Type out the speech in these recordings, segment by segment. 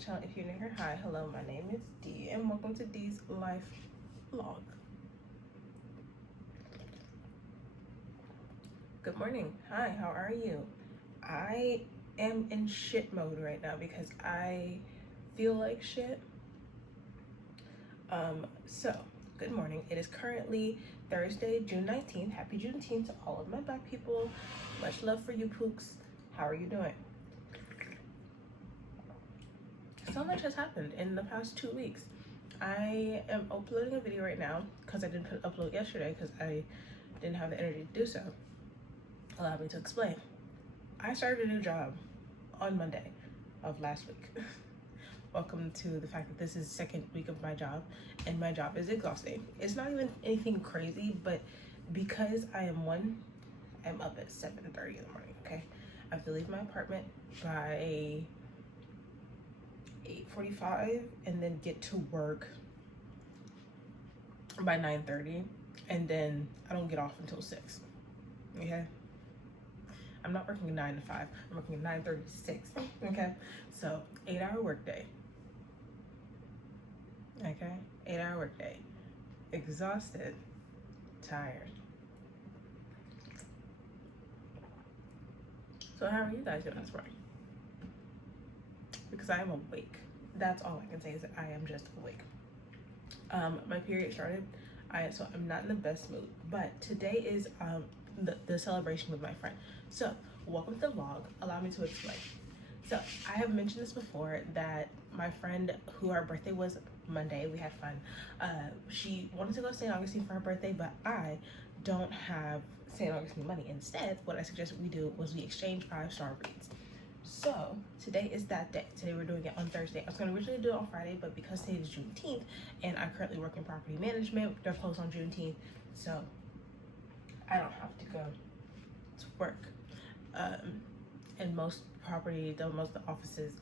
channel. If you're new here, hi, hello, my name is Dee, and welcome to Dee's Life Vlog. Good morning. Hi, how are you? I am in shit mode right now because I feel like shit. So good morning. It is currently Thursday, June 19th. Happy Juneteenth to all of my black people. Much love for you pooks. How are you doing? So much has happened in the past 2 weeks. I am uploading a video right now because I didn't upload yesterday because I didn't have the energy to do so. Allow me to explain. I started a new job on Monday of last week. Welcome to the fact that this is the second week of my job, and my job is exhausting. It's not even anything crazy, but because I'm up at 7:30 in the morning, okay? I have to leave my apartment by 8:45 and then get to work by 9:30, and then I don't get off until 6, okay? I'm not working a 9 to 5, I'm working a 9:30 to 6, okay? So 8-hour workday, okay? 8-hour workday, exhausted, tired. So how are you guys doing this morning? Because I am awake. That's all I can say is that I am just awake. My period started, so I'm not in the best mood, but today is the celebration with my friend. So welcome to the vlog. Allow me to explain. So I have mentioned this before that my friend, who her birthday was Monday, we had fun. She wanted to go to St. Augustine for her birthday, but I don't have St. Augustine money. Instead, what I suggested we do was we exchange 5-star reads. So today is that day. Today we're doing it on Thursday. I was going to originally do it on Friday, but because today is Juneteenth and I currently work in property management, they're closed on Juneteenth, so I don't have to go to work. And most of the offices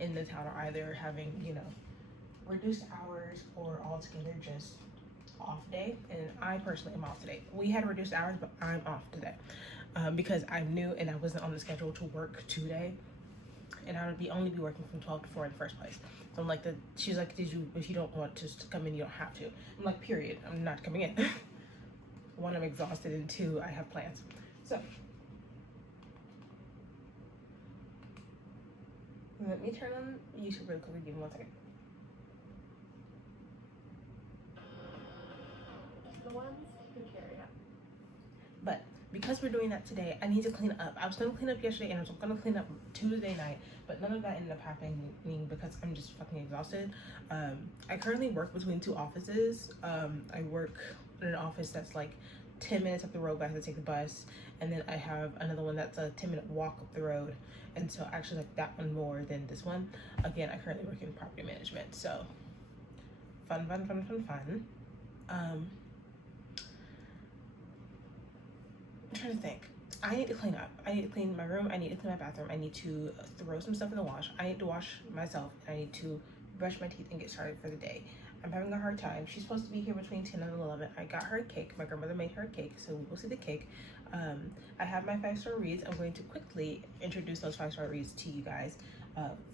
in the town are either having, reduced hours or altogether just off day, and I personally am off today. We had reduced hours, but I'm off today because I'm new and I wasn't on the schedule to work today, and I would only be working from 12 to 4 in the first place. So I'm like, she's like, if you don't want to come in, you don't have to. I'm like, period, I'm not coming in. 1, I'm exhausted, and 2, I have plans. So let me turn on YouTube really quickly. Give me 1 second. The ones who carry up. But because we're doing that today, I need to clean up. I was going to clean up yesterday and I was going to clean up Tuesday night, but none of that ended up happening because I'm just fucking exhausted. I currently work between 2 offices. I work in an office that's like 10 minutes up the road, but I have to take the bus, and then I have another one that's a 10-minute walk up the road, and so I actually like that one more than this one. Again, I currently work in property management, so fun. I'm trying to think. I need to clean up. I need to clean my room. I need to clean my bathroom. I need to throw some stuff in the wash. I need to wash myself. I need to brush my teeth and get started for the day. I'm having a hard time. She's supposed to be here between 10 and 11. I got her a cake. My grandmother made her a cake, so we will see the cake. I have my 5-star reads. I'm going to quickly introduce those 5-star reads to you guys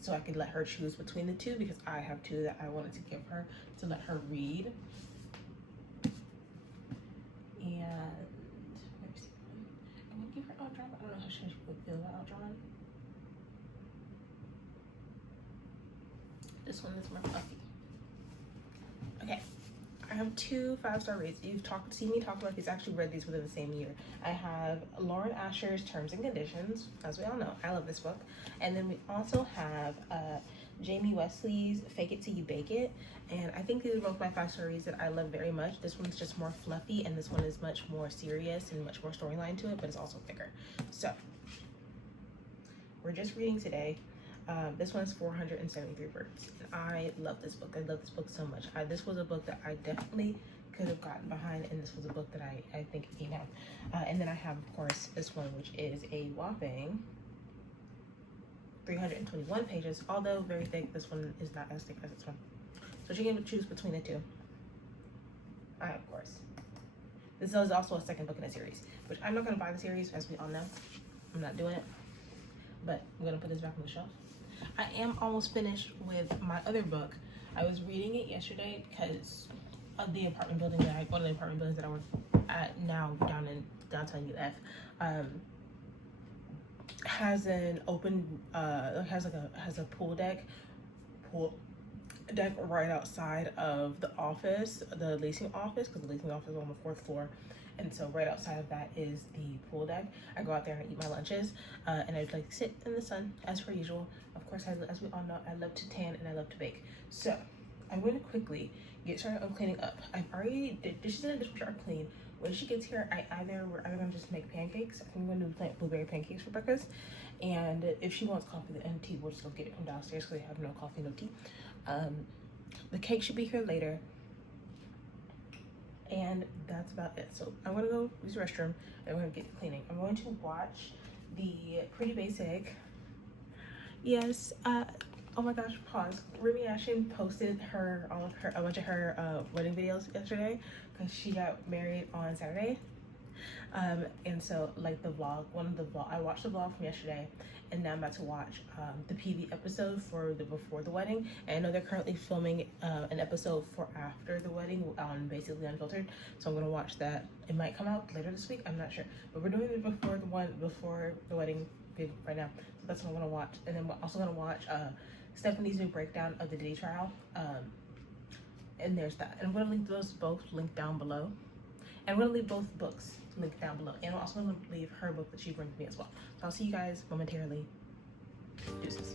so I can let her choose between the 2, because I have 2 that I wanted to give her to let her read. And let me see. I'm gonna give her Outdrawn. I don't know how she would feel about Outdrawn. This one is more fluffy. Okay, I have 2 5-star reads. You've seen me talk about these. I actually read these within the same year. I have Lauren Asher's Terms and Conditions. As we all know, I love this book. And then we also have Jamie Wesley's Fake It Till You Bake It. And I think these are both my 5-star reads that I love very much. This one's just more fluffy, and this one is much more serious and much more storyline to it, but it's also thicker. So we're just reading today. This one is 473 words. And I love this book. I love this book so much. This was a book that I definitely could have gotten behind, and this was a book that I think came out. And then I have, of course, this one, which is a whopping 321 pages, although very thick. This one is not as thick as this one. So she can choose between the 2. Of course. This is also a second book in a series, which I'm not going to buy the series, as we all know. I'm not doing it. But I'm going to put this back on the shelf. I am almost finished with my other book. I was reading it yesterday because of the apartment building one of the apartment buildings that I work at now down in downtown UF, has an open, has a pool deck right outside of the office, the leasing office, because the leasing office is on the 4th floor. And so right outside of that is the pool deck. I go out there and I eat my lunches, and I like sit in the sun as per usual. Of course, as we all know, I love to tan and I love to bake. So I'm going to quickly get started on cleaning up. I've already dishes in the dishwasher are clean. When she gets here, we're either gonna just make pancakes. I think I'm gonna do blueberry pancakes for breakfast. And if she wants coffee and tea, we'll just go get it from downstairs because we have no coffee, no tea. The cake should be here later. And that's about it. So I'm gonna go use the restroom and we're gonna get to cleaning. I'm going to watch the Pretty Basic. Yes, oh my gosh, pause. Remy Ashton posted a bunch of her wedding videos yesterday because she got married on Saturday. And so like I watched the vlog from yesterday, and now I'm about to watch the PV episode for the before the wedding. And I know they're currently filming an episode for after the wedding on Basically Unfiltered, so I'm gonna watch that. It might come out later this week, I'm not sure, but we're doing it before the wedding right now, so that's what I'm gonna watch. And then we're also gonna watch Stephanie's new breakdown of the Diddy trial, and there's that. And I'm gonna link those both linked down below. And I'm gonna leave both books linked down below. And I'm also gonna leave her book that she brings me as well. So I'll see you guys momentarily. Deuces.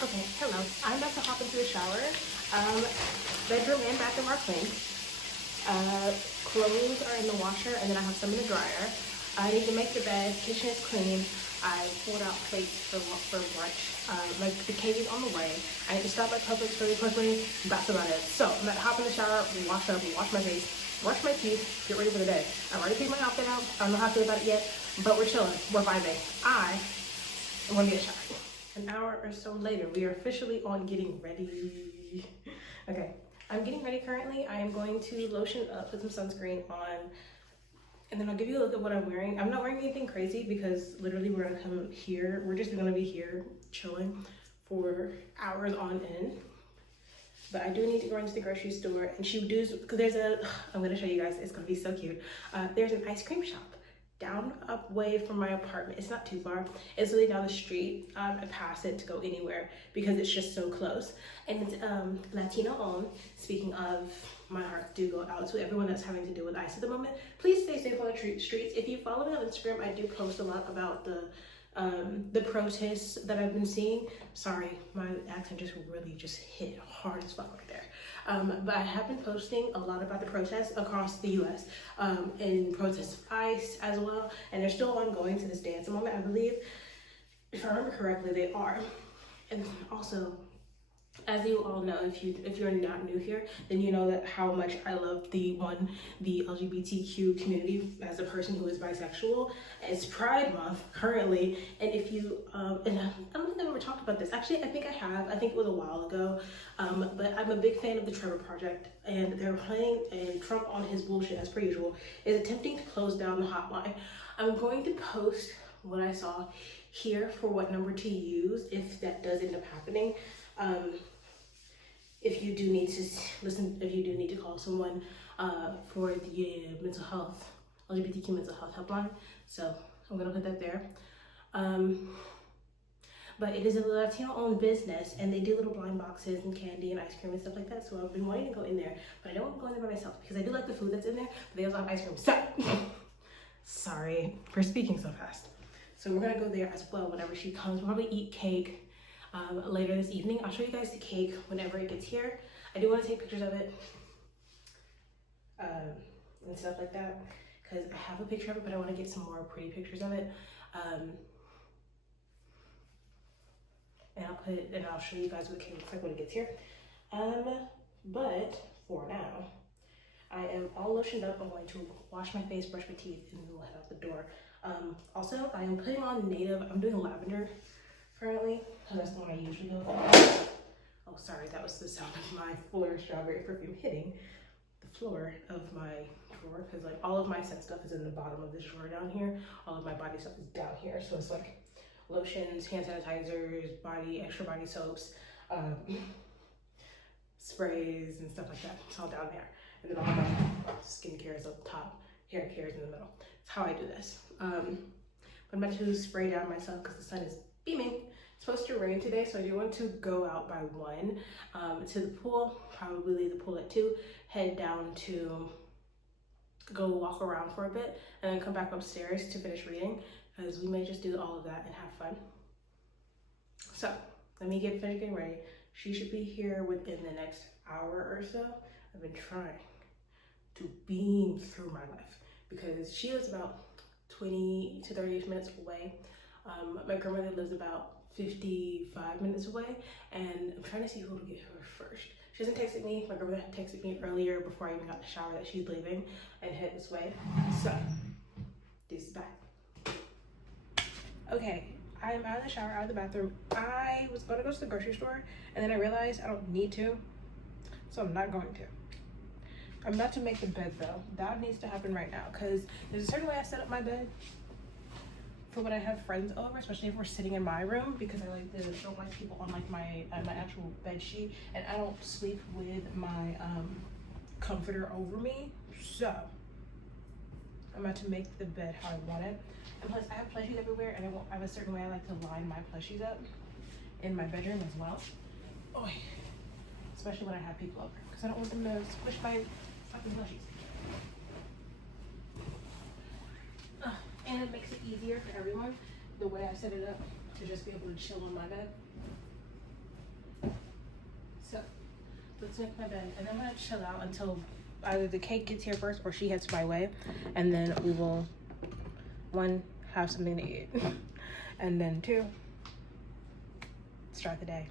Okay, hello. I'm about to hop into the shower. Bedroom and bathroom are clean. Clothes are in the washer, and then I have some in the dryer. I need to make the bed. Kitchen is clean. I pulled out plates for brunch. The cake is on the way. I need to stop by Publix really quickly. That's about it. So I'm about to hop in the shower, wash up, wash my face, brush my teeth, get ready for the day. I already picked my outfit out. I don't know how I feel about it yet, but we're chilling. We're vibing. I am going to get a shower. An hour or so later, we are officially on getting ready. Okay, I'm getting ready currently. I am going to lotion up, put some sunscreen on, and then I'll give you a look at what I'm wearing. I'm not wearing anything crazy because literally we're gonna come here. We're just gonna be here chilling for hours on end. But I do need to go into the grocery store, and she does, because there's I'm gonna show you guys, it's gonna be so cute. There's an ice cream shop down way from my apartment. It's not too far. It's really down the street. I pass it to go anywhere because it's just so close. And it's Latino owned. Speaking of, my heart do go out to everyone that's having to deal with ICE at the moment. Please stay safe on the streets. If you follow me on Instagram, I do post a lot about the protests that I've been seeing. Sorry, my accent just really just hit hard as fuck right there. But I have been posting a lot about the protests across the US and protests of ICE as well. And they're still ongoing to this day at the moment, I believe. If I remember correctly, they are. And also, as you all know, if you're not new here, then you know that how much I love the LGBTQ community as a person who is bisexual. It's Pride Month currently, and if you and I don't think I've ever talked about this. Actually, I think I have. I think it was a while ago. But I'm a big fan of the Trevor Project, and they're playing. And Trump, on his bullshit as per usual, is attempting to close down the hotline. I'm going to post what I saw here for what number to use if that does end up happening. If you do need to if you do need to call someone for the mental health, LGBTQ mental health helpline. So I'm gonna put that there. But it is a Latino owned business, and they do little blind boxes and candy and ice cream and stuff like that. So I've been wanting to go in there, but I don't want to go in there by myself because I do like the food that's in there, but they also have ice cream. Sorry for speaking so fast. So we're gonna go there as well whenever she comes. We'll probably eat cake later this evening. I'll show you guys the cake whenever it gets here. I do want to take pictures of it and stuff like that because I have a picture of it, but I want to get some more pretty pictures of it. And I'll show you guys what the cake looks like when it gets here. But for now, I am all lotioned up. I'm going to wash my face, brush my teeth, and we'll head out the door. Also, I am putting on native. I'm doing lavender currently, because that's the one I usually go with. Oh, sorry, that was the sound of my Fuller strawberry perfume hitting the floor of my drawer, because like all of my scent stuff is in the bottom of this drawer down here. All of my body stuff is down here, so it's like lotions, hand sanitizers, extra body soaps, sprays, and stuff like that. It's all down there. And then all my skincare is up top, hair care is in the middle. That's how I do this. I'm about to spray down myself because the sun is beaming. It's supposed to rain today, so I do want to go out by 1 to the pool, probably leave the pool at 2, head down to go walk around for a bit, and then come back upstairs to finish reading, because we may just do all of that and have fun. So let me finish getting ready. She should be here within the next hour or so. I've been trying to beam through my life because she lives about 20 to 30 minutes away. My grandmother lives about 55 minutes away, and I'm trying to see who to get her first. She hasn't texted me. My grandmother texted me earlier before I even got in the shower that she's leaving and head this way. So this is back. Okay, I'm out of the shower, out of the bathroom. I was gonna go to the grocery store, and then I realized I don't need to, so I'm not going to. I'm about to make the bed though. That needs to happen right now because there's a certain way I set up my bed for when I have friends over, especially if we're sitting in my room, because I don't like people on like my actual bed sheet, and I don't sleep with my comforter over me. So I'm about to make the bed how I want it. And plus I have plushies everywhere, and I have a certain way I like to line my plushies up in my bedroom as well. Oh, especially when I have people over, because I don't want them to squish my fucking plushies. And it makes it easier for everyone, the way I set it up, to just be able to chill on my bed. So let's make my bed, and I'm gonna chill out until either the cake gets here first or she heads my way, and then we will, 1, have something to eat, and then 2, start the day.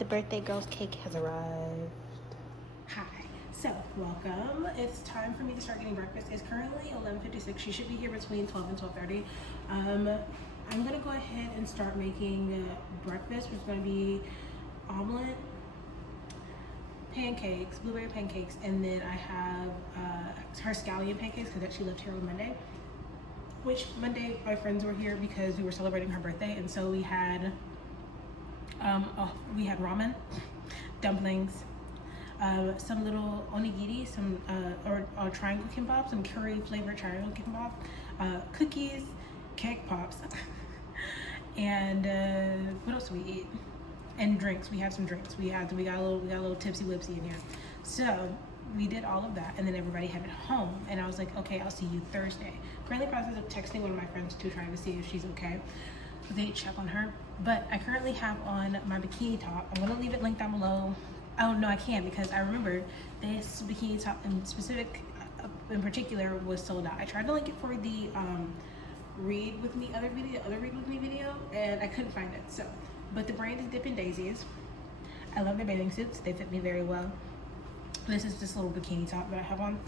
The birthday girl's cake has arrived. Hi. So, welcome. It's time for me to start getting breakfast. It's currently 11:56. She should be here between 12 and 12:30. I'm going to go ahead and start making breakfast, which is going to be omelet, pancakes, blueberry pancakes, and then I have her scallion pancakes because she left here on Monday. Which Monday my friends were here because we were celebrating her birthday, and so we had ramen, dumplings, some little onigiri, some or triangle kimbap, some curry flavored triangle kimbap, cookies, cake pops, and what else do we eat? And drinks. We have some drinks. We got a little tipsy whipsy in here. So we did all of that, and then everybody headed home. And I was like, okay, I'll see you Thursday. Currently, in the process of texting one of my friends too, trying to see if she's okay. They need to check on her. But I currently have on my bikini top. I'm gonna leave it linked down below. Oh no, I can't because I remembered this bikini top in particular was sold out. I tried to link it for the Read With Me video, and I couldn't find it. So, but the brand is Dippin' Daisies. I love their bathing suits. They fit me very well. This is this little bikini top that I have on.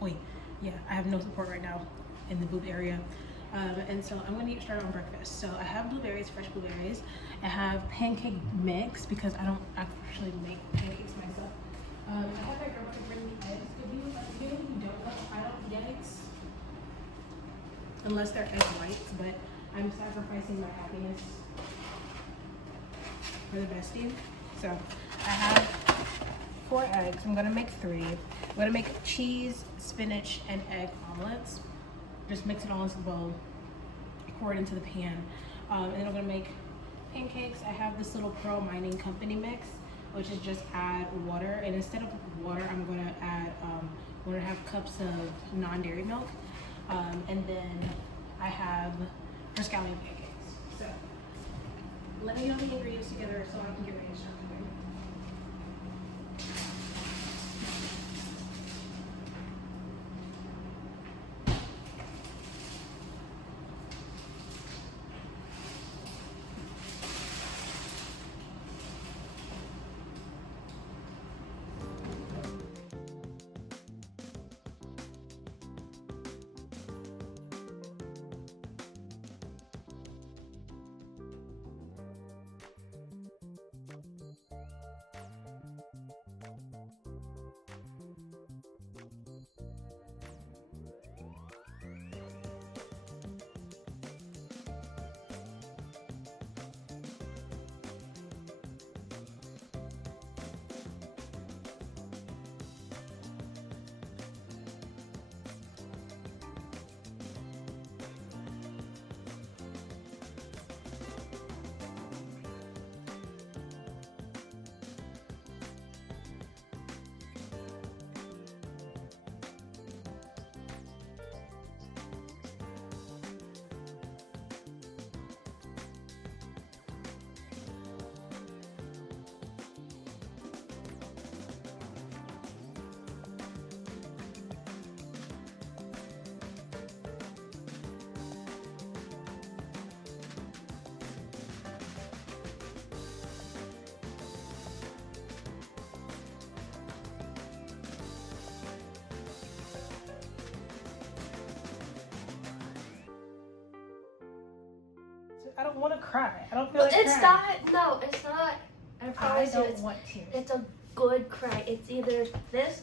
Wait, yeah, I have no support right now in the boob area. And so I'm gonna get started on breakfast. So I have blueberries, fresh blueberries. I have pancake mix because I don't actually make pancakes myself. I have my girlfriend bring me eggs. If you don't know, I don't eat eggs unless they're egg whites, but I'm sacrificing my happiness for the bestie. So I have 4 eggs. I'm gonna make 3. I'm gonna make cheese, spinach, and egg omelets. Just mix it all into the bowl, pour it into the pan, and then I'm gonna make pancakes. I have this little Pearl Mining Company mix, which is just add water, and instead of water, I'm gonna add 1.5 cups of non-dairy milk, and then I have her scallion pancakes. So let me know the ingredients together so I can get ready to start cooking. I don't want to cry. I don't feel like it's crying. No, it's not. I promise you, don't want tears. It's a good cry. It's either this,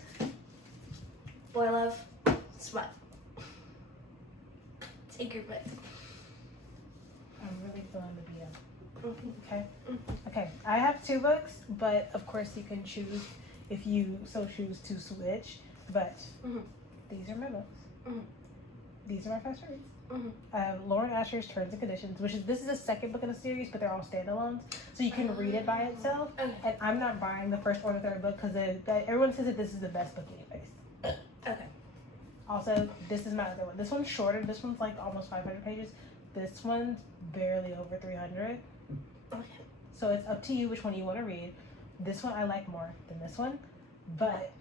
boy love, sweat. Take your pick. I'm really feeling the BM. Okay. Okay. I have 2 books, but of course you can choose if you so choose to switch. But these are my books. These are my fast reads. I have Lauren Asher's Terms and Conditions, this is the 2nd book in the series, but they're all standalones, so you can read it by itself. And I'm not buying the 1st or the 3rd book because everyone says that this is the best book anyways. Okay. Also, this is my other one. This one's shorter. This one's like almost 500 pages. This one's barely over 300. Okay. So it's up to you which one you want to read. This one I like more than this one, but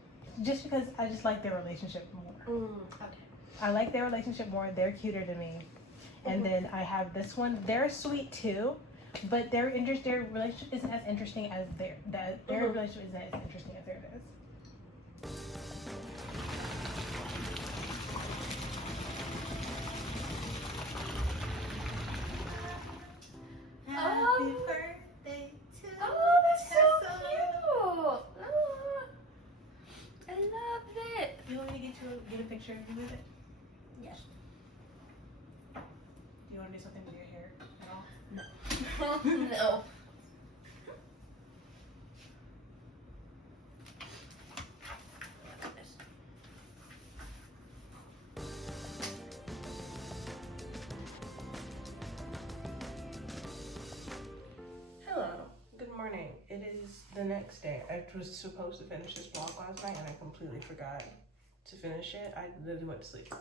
just because I just like their relationship more. Okay. I like their relationship more. They're cuter to me. And then I have this one. They're sweet too, but their relationship isn't as interesting as their relationship isn't as interesting as theirs is. Happy birthday to Oh, that's so cute. Oh, I love it. You want me to get a picture of you with it? Yes. Do you want to do something with your hair at all? No. Hello, good morning. It is the next day. I was supposed to finish this vlog last night and I completely forgot to finish it. I literally went to sleep.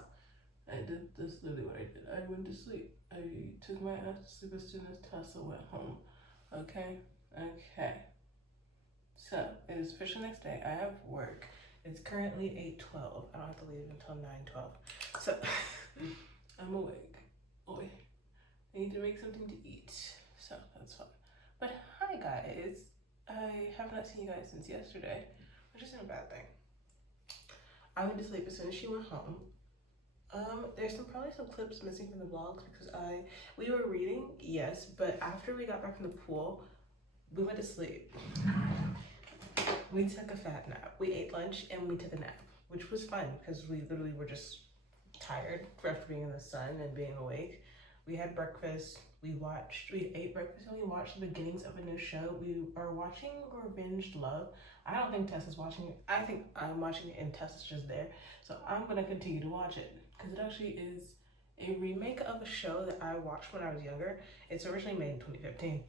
That's literally what I did. I went to sleep. I took my ass to sleep as soon as Tessa went home. Okay? Okay. So, it is officially next day. I have work. It's currently 8:12. I don't have to leave until 9:12. So, I'm awake. Oi. I need to make something to eat. So, that's fun. But hi guys, I have not seen you guys since yesterday, which isn't a bad thing. I went to sleep as soon as she went home. There's probably some clips missing from the vlogs because we were reading, yes, but after we got back from the pool, we went to sleep. We took a fat nap. We ate lunch and we took a nap, which was fun because we literally were just tired after being in the sun and being awake. We had breakfast. We ate breakfast and we watched the beginnings of a new show. We are watching Revenge Love. I don't think Tessa's watching it. I think I'm watching it and Tessa's just there. So I'm gonna continue to watch it because it actually is a remake of a show that I watched when I was younger. It's originally made in 2015.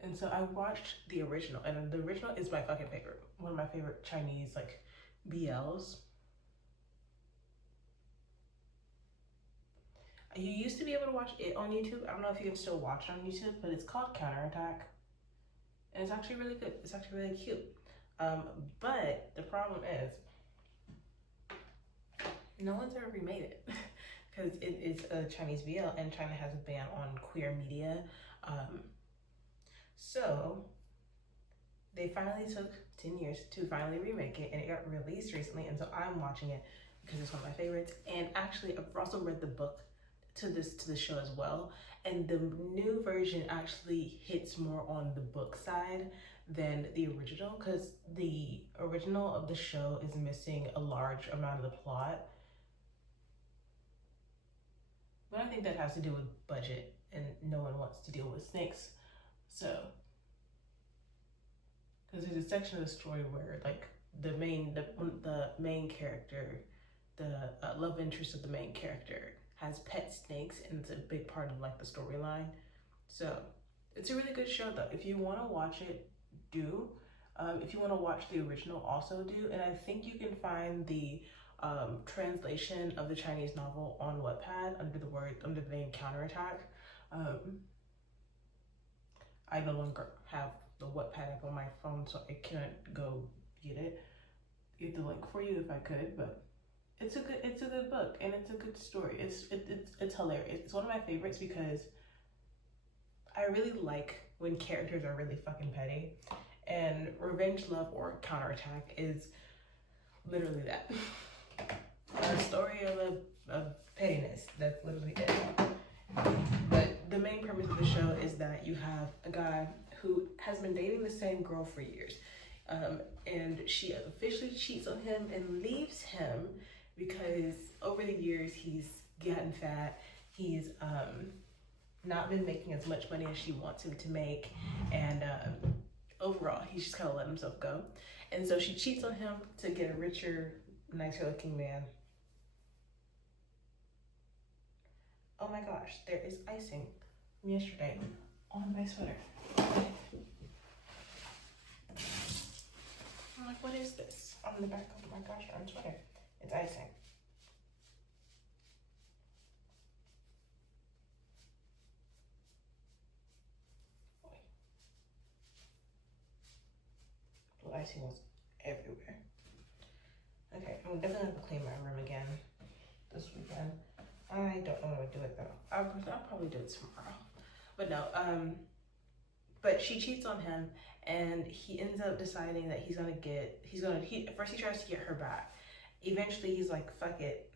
And so I watched the original, and the original is my fucking favorite. One of my favorite Chinese like BLs. You used to be able to watch it on YouTube. I don't know if you can still watch it on YouTube, but it's called Counterattack. And it's actually really good. It's actually really cute. But the problem is, no one's ever remade it because it is a Chinese BL and China has a ban on queer media. So they finally took 10 years to finally remake it and it got released recently. And so I'm watching it because it's one of my favorites. And actually, I've also read the book to the show as well, and the new version actually hits more on the book side than the original because the original of the show is missing a large amount of the plot, but I think that has to do with budget and no one wants to deal with snakes. So because there's a section of the story where like the main character, the love interest of the main character has pet snakes, and it's a big part of like the storyline. So it's a really good show though. If you want to watch it, do. If you want to watch the original, also do. And I think you can find the translation of the Chinese novel on Wattpad under the name Counterattack. I no longer have the Wattpad app on my phone, so I can't go get the link for you if I could, but it's a good book and it's a good story. It's hilarious. It's one of my favorites because I really like when characters are really fucking petty, and Revenge Love or Counterattack is literally that. A story of pettiness. That's literally it. But the main premise of the show is that you have a guy who has been dating the same girl for years, and she officially cheats on him and leaves him because over the years he's gotten fat. He's not been making as much money as she wants him to make, and overall he's just kind of let himself go. And so she cheats on him to get a richer, nicer looking man. Oh my gosh, there is icing from yesterday on my sweater. I'm like, what is this on the back of my gosh darn sweater? It's icing. The icing was everywhere. Okay, I'm definitely gonna clean my room again this weekend. I don't know how to do it though. I'll probably do it tomorrow. But no, but she cheats on him, and he ends up deciding that first he tries to get her back. Eventually he's like, fuck it,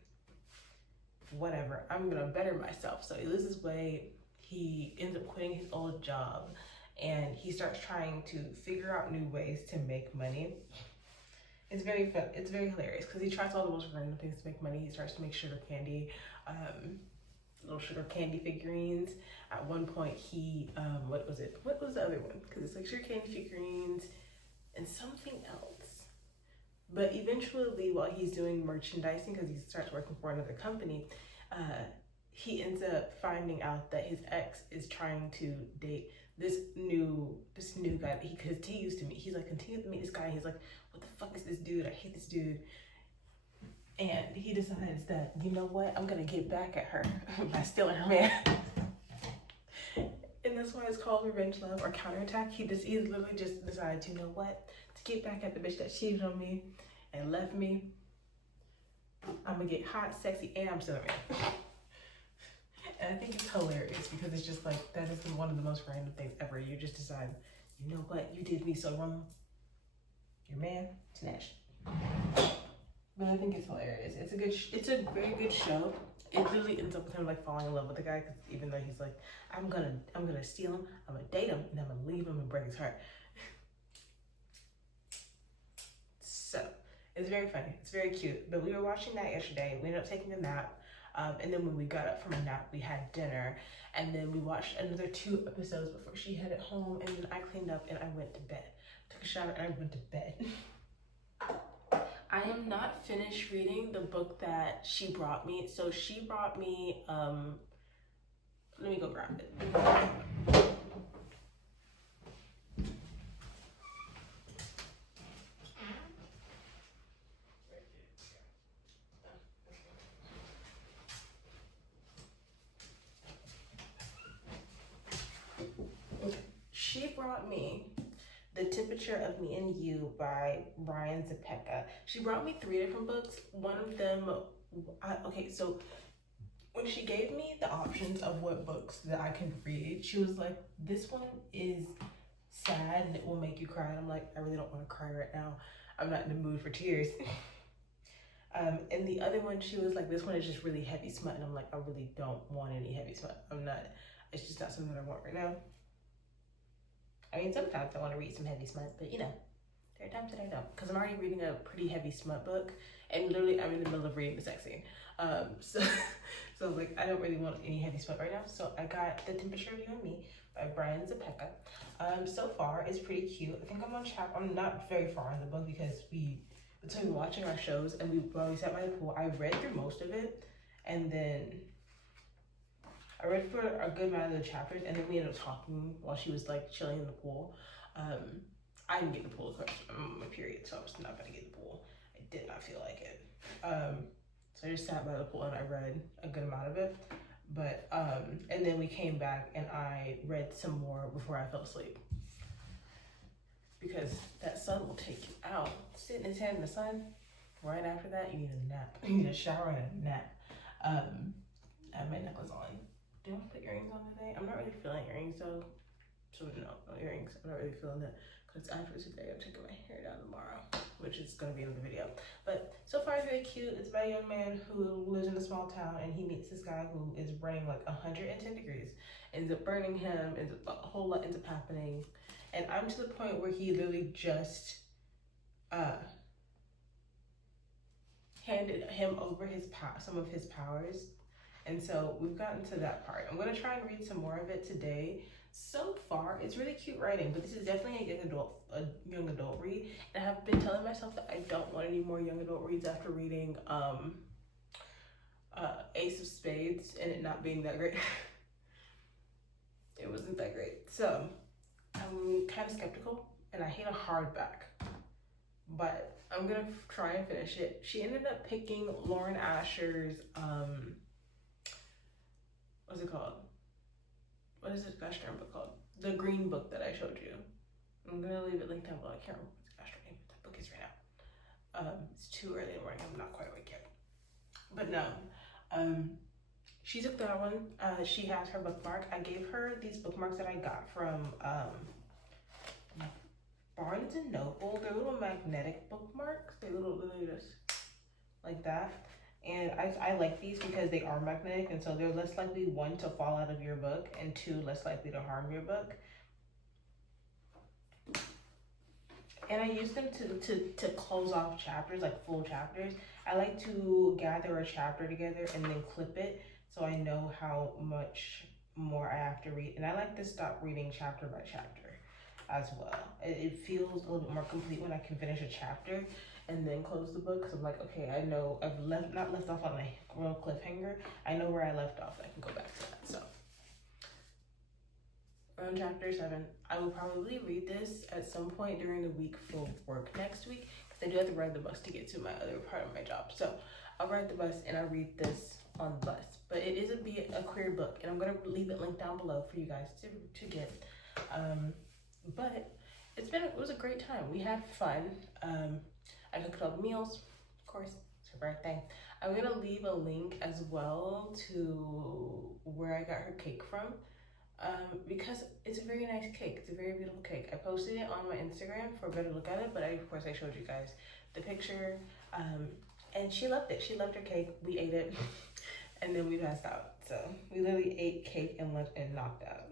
whatever, I'm gonna better myself. So he loses weight, he ends up quitting his old job, and he starts trying to figure out new ways to make money. It's very fun, it's very hilarious, because he tries all the most random things to make money. He starts to make sugar candy, little sugar candy figurines. At one point he, what was the other one? Because it's like sugar candy figurines and something else. But eventually, while he's doing merchandising, because he starts working for another company, he ends up finding out that his ex is trying to date this new guy. Because he used to meet, he's like, continue to meet this guy. And he's like, what the fuck is this dude? I hate this dude. And he decides that, you know what, I'm gonna get back at her by stealing her man. And that's why it's called revenge love or counterattack. He literally just decides, you know what, to get back at the bitch that cheated on me and left me, I'm gonna get hot, sexy, and I'm stealing her man. And I think it's hilarious, because it's just like, that is one of the most random things ever. You just decide, you know what, you did me so wrong. Your man, snatched. But I think it's hilarious. It's a very good show. It literally ends up with him like falling in love with the guy, because even though he's like, I'm gonna steal him, I'm gonna date him, and I'm gonna leave him and break his heart. So it's very funny. It's very cute. But we were watching that yesterday. We ended up taking a nap. And then when we got up from a nap, we had dinner, and then we watched another 2 episodes before she headed home, and then I cleaned up and I went to bed. Took a shower and I went to bed. I am not finished reading the book that she brought me. So she brought me, let me go grab it. She brought me The Temperature of Me and You by Brian Zapeka. She brought me 3 different books. One of them, okay, so when she gave me the options of what books that I can read, she was like, this one is sad and it will make you cry. And I'm like, I really don't want to cry right now. I'm not in the mood for tears. And the other one, she was like, this one is just really heavy smut. And I'm like, I really don't want any heavy smut. It's just not something that I want right now. I mean, sometimes I want to read some heavy smut, but you know, there are times that I don't, because I'm already reading a pretty heavy smut book, and literally I'm in the middle of reading the sex scene. So like, I don't really want any heavy smut right now. So I got The Temperature of You and Me by Brian Zapeka. So far it's pretty cute. I think I'm not very far in the book, because between watching our shows and while we sat by the pool, I read through most of it, and then I read for a good amount of the chapters, and then we ended up talking while she was like chilling in the pool. I didn't get the pool, of course. I'm on my period, so I was not gonna get the pool. I did not feel like it. So I just sat by the pool and I read a good amount of it. But and then we came back and I read some more before I fell asleep, because that sun will take you out. Sitting his head in the sun, right after that you need a nap. You need a shower and a nap. I have my necklace on. Do I put earrings on today? I'm not really feeling earrings though. So no earrings. I'm not really feeling that, because after today I'm taking my hair down tomorrow, which is gonna be in the video. But so far it's really cute. It's about a young man who lives in a small town, and he meets this guy who is running like 110 degrees, ends up burning him, a whole lot ends up happening. And I'm to the point where he literally just handed him over some of his powers. And so we've gotten to that part. I'm gonna try and read some more of it today. So far, it's really cute writing, but this is definitely a young adult read. And I have been telling myself that I don't want any more young adult reads after reading Ace of Spades and it not being that great. It wasn't that great. So I'm kind of skeptical, and I hate a hardback, but I'm gonna try and finish it. She ended up picking Lauren Asher's what's it called? What is this gosh darn book called? The green book that I showed you. I'm gonna leave it linked down below. I can't remember what the gosh darn name of that book is right now. It's too early in the morning. I'm not quite awake yet. But no, she took that one. She has her bookmark. I gave her these bookmarks that I got from Barnes and Noble. They're little magnetic bookmarks. They're little just like that. And I like these because they are magnetic, and so they're less likely, one, to fall out of your book, and two, less likely to harm your book. And I use them to close off chapters, like full chapters. I like to gather a chapter together and then clip it so I know how much more I have to read. And I like to stop reading chapter by chapter as well. It feels a little bit more complete when I can finish a chapter and then close the book, because I'm like, okay, I know I've not left off on a real cliffhanger. I know where I left off. I can go back to that. So on chapter 7, I will probably read this at some point during the week for work next week, because I do have to ride the bus to get to my other part of my job. So I'll ride the bus and I'll read this on the bus. But it is a queer book, and I'm gonna leave it linked down below for you guys to get. But it was a great time. We had fun. I cooked all the meals, of course, it's her birthday. I'm gonna leave a link as well to where I got her cake from, because it's a very nice cake. It's a very beautiful cake. I posted it on my Instagram for a better look at it, but of course I showed you guys the picture, and she loved it. She loved her cake. We ate it, and then we passed out. So we literally ate cake and lunch and knocked out.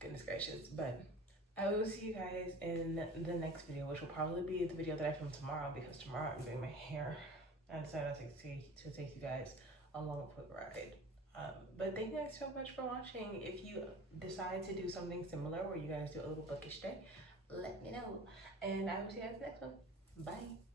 Goodness gracious. But I will see you guys in the next video, which will probably be the video that I film tomorrow, because tomorrow I'm doing my hair. I decided to take you guys along a quick ride. But thank you guys so much for watching. If you decide to do something similar where you guys do a little bookish day, let me know. And I will see you guys next one. Bye.